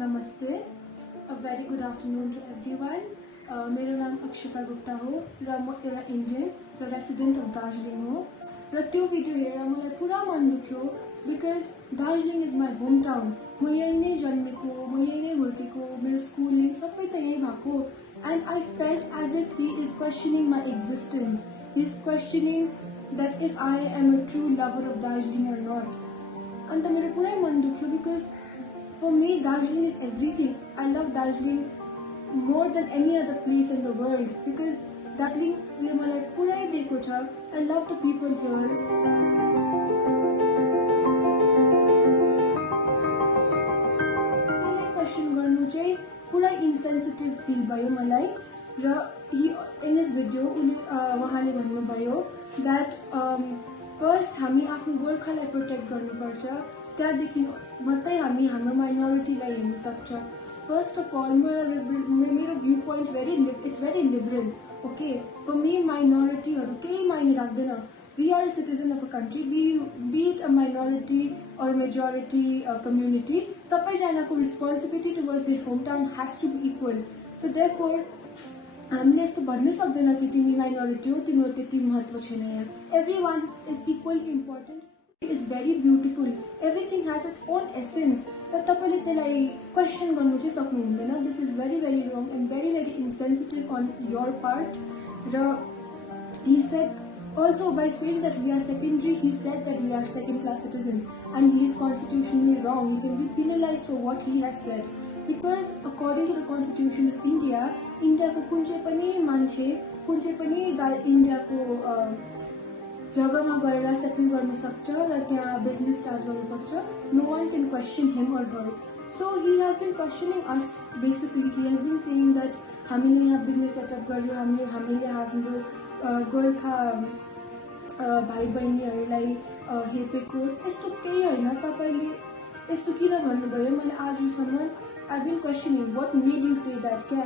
नमस्ते, a very good afternoon to everyone. मेरो नाम अक्षता गुप्ता हो र म एउटा इन्डियन र रेसिडेन्ट अफ दार्जिलिङ हो र त्यो भिडियो हेरेर मलाई पुरा मन दुख्यो because Darjeeling is my home town. म यहीँ नै जन्मेको, म यहीँ नै हुर्केको, मेरो स्कुलिङ सबै त यहीँ भएको and I felt as if he is questioning my existence. He is questioning that if I am a true lover of Darjeeling or not. अन्त मेरो पुरै मन दुख्यो because for me, Darjeeling is everything. I love Darjeeling more than any other place in the world because Darjeeling le malai purai दिएको छ। I love the people here. त्यसलाई question गर्नु चाहिँ पुरै इन्सेन्सिटिभ फिल भयो मलाई र इन दिस भिडियो उहाँले भन्नुभयो द्याट फर्स्ट हामी आफ्नो गोर्खालाई प्रोटेक्ट गर्नुपर्छ, त्यहाँदेखि मात्रै हामी हाम्रो माइनोरिटीलाई हेर्न सक्छ। फर्स्ट अफ अल मेरो view point it's very liberal. Okay, for me माइनोरिटीहरू केही माइने राख्दैन। We are a citizen of a country, be it a minority or majority community, सबैजनाको responsibility towards the home town has to be equal. So therefore हामीले यस्तो भन्नै सक्दैन कि तिमी माइनोरिटी हो, तिम्रो त्यति महत्त्व छैन। यहाँ every one is equally important. is very beautiful. Everything has its own essence. But तपाईले त्यसलाई क्वेसन गर्नु चाहिँ सक्नु हुँदैन। This is very wrong and very insensitive on your part. Raw he said also by saying that we are secondary, he said that we are second class citizen and he is constitutionally wrong. He can be penalized for what he has said because according to the constitution of India, India को कुन चाहिँ पनि मान्छे कुन चाहिँ पनि India को जग्गामा गएर सेटल गर्न सक्छ र त्यहाँ बिजनेस स्टार्ट गर्न सक्छ। No one can question him or her. So he has been questioning us basically. He has been saying that हामीले यहाँ बिजनेस सेटअप गर्यो, हामीले हाम्रो गोर्खा भाइ बहिनीहरूलाई हेपेको, यस्तो केही होइन। तपाईँले यस्तो किन भन्नुभयो? मैले आजसम्म आई बिन questioning watt made you say that क्या।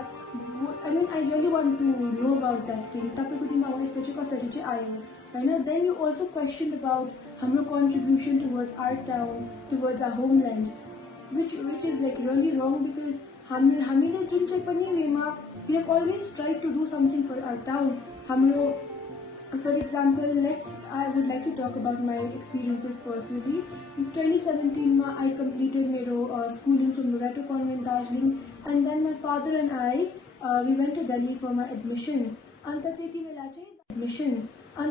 I mean I really want to know about that thing. तपाईँको दिमागमा यस्तो चाहिँ कसरी चाहिँ आयो होइन? Then you also question about हाम्रो contribution towards our town, towards our homeland, which is like really wrong because हामीले जुन चाहिँ पनि वेमा we have always try to do something for our town. हाम्रो for example I would like to talk about my experiences personally. 2017 I completed मेरो schooling from Loreto convent Darjeeling and then my father and I we went to Delhi for my admissions. अन्त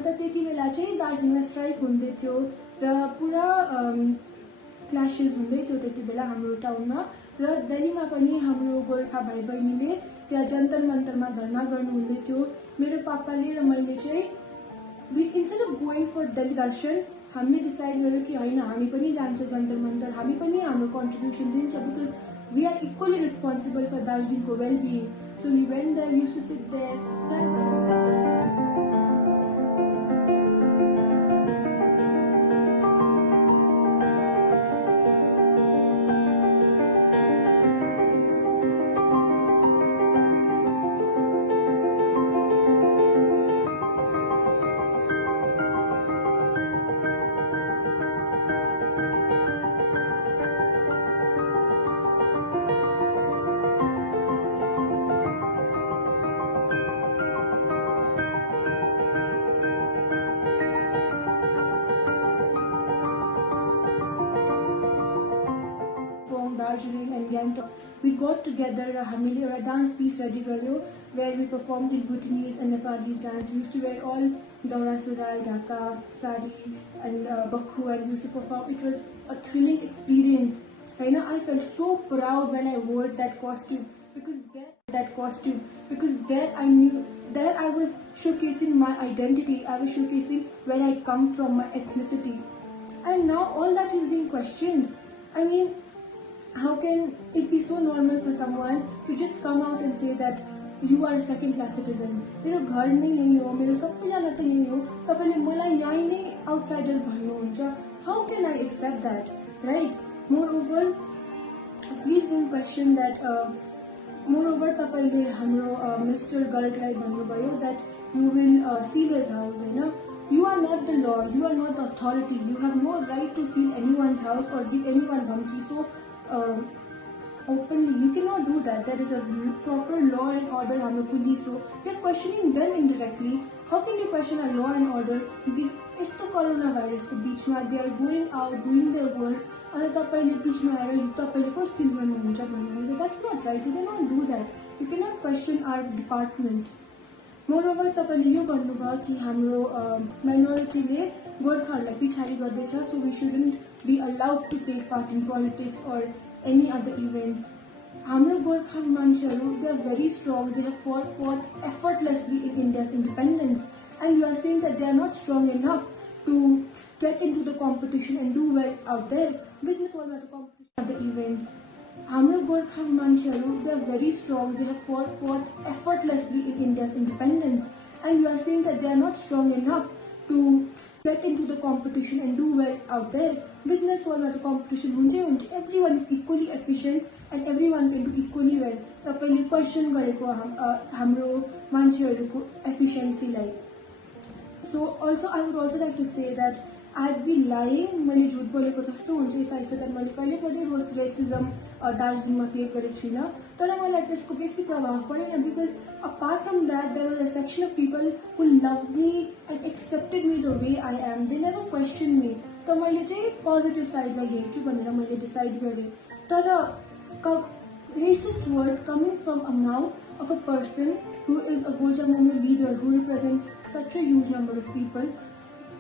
त्यति बेला चाहिँ दार्जिलिङमा strike हुँदै थियो र पुरा क्ल्यासेस हुँदै थियो त्यति बेला हाम्रो टाउनमा। र दिल्लीमा पनि हाम्रो गोर्खा भाइ बहिनीले त्यहाँ जन्तर मन्तरमा धर्ना गर्नु हुँदै थियो। मेरो पापाले र मैले चाहिँ instead of going for Delhi Darshan हामीले डिसाइड गर्यो कि होइन, हामी पनि जान्छौँ जन्तर मन्तर, हामी पनि हाम्रो कन्ट्रिब्युसन दिन्छ because we are equally responsible for दार्जिलिङको well being. So we went there, we used to sit there. Darjeeling and Gangtok, we got together. हामीले एउटा डान्स पिस रेडी गर्यो where we performed in Bhutanese and Nepalese dance. We used to wear all daura surai, dhaka, sari and bakhu and we used to perform. It was a thrilling experience. I felt so proud when I wore that costume because there I knew, there I was showcasing my identity. I was showcasing where I come from, my ethnicity. And now all that is being questioned. I mean, how can it be so normal for someone to just come out and say that you are a second class citizen? मेरो घर नै यही हो, मेरो सबैजना त यही हो, तपाईले मलाई यही नै आउटसाइडर भन्नुहुन्छ। How can I accept that, right? Moreover, please don't question that. Moreover, तपाईले हाम्रो मिस्टर गर्गलाई भन्नुभयो that you will seal his house, हैन? You are not the law, you are not the authority, you have no right to seal anyone's house or give anyone dhamki. So openly. You cannot do that. There is a proper law and order. हाम्रो police हो. We are questioning them indirectly. How can you question a law and order? यस्तो corona भाइरसको बीचमा they are going out doing their work. अनि तपाईले बीचमा आएर तपाईले को सिल गर्नुहुन्छ भन्नुहुन्छ. That's not right. You cannot do that. You cannot question our department. Moreover तपाईले यो भन्नुभयो कि हाम्रो माइनोरिटीले गोर्खाहरूलाई पछाडी गर्दैछ, so we shouldn't be allowed to take part in politics or any other events. हाम्रो गोर्खा मान्छेहरू, they are very strong. They have fought effortlessly in India's independence, and you are saying that they are not strong enough to get into the competition and do well out there. Business world the competition, other events. हाम्रो गोर्खा मान्छेहरू, they are very strong. They have fought effortlessly in India's independence, and you are saying that they are not strong enough to get into the competition and do well out there. Business world the competition हुन्छै हुन्छ. Everyone is equally efficient and everyone can do equally well. तपाईले question गरेको हाम्रो मान्छेहरूको efficiency-लाई. So also I would also like to say that I'd be lying मैले झुट बोलेको जस्तो हुन्छ if I said that मैले कहिले पनि racism दार्जिलिङमा फेस गरेको छुइनँ. तर मलाई त्यसको बेसी प्रभाव परेन, because apart from that there was a section of people who loved me and accepted me the way I am. They never questioned me. त मैले चाहिँ पोजिटिभ साइडलाई हेर्छु भनेर मैले डिसाइड गरेँ. तर racist word coming from a mouth of a person who is a Gojamomo leader who represents such a huge number of people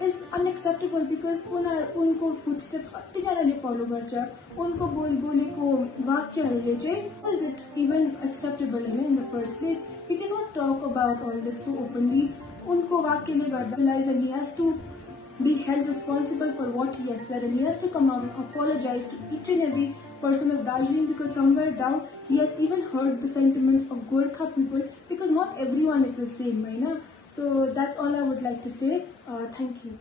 is unacceptable, because उनको footsteps कतिजनाले follow गर्छ. उनको बोलेको वाक्यहरूले चाहिँ is it even acceptable in the first place? We cannot talk about all this so openly. उनको वाक्यले गर्दा realize that he has to be held responsible for what he has said, and he has to come out and apologize to each and every person of Darjeeling, because somewhere down he has even heard the sentiments of Gorkha people, because not everyone is the same, right? So that's all I would like to say. Thank you.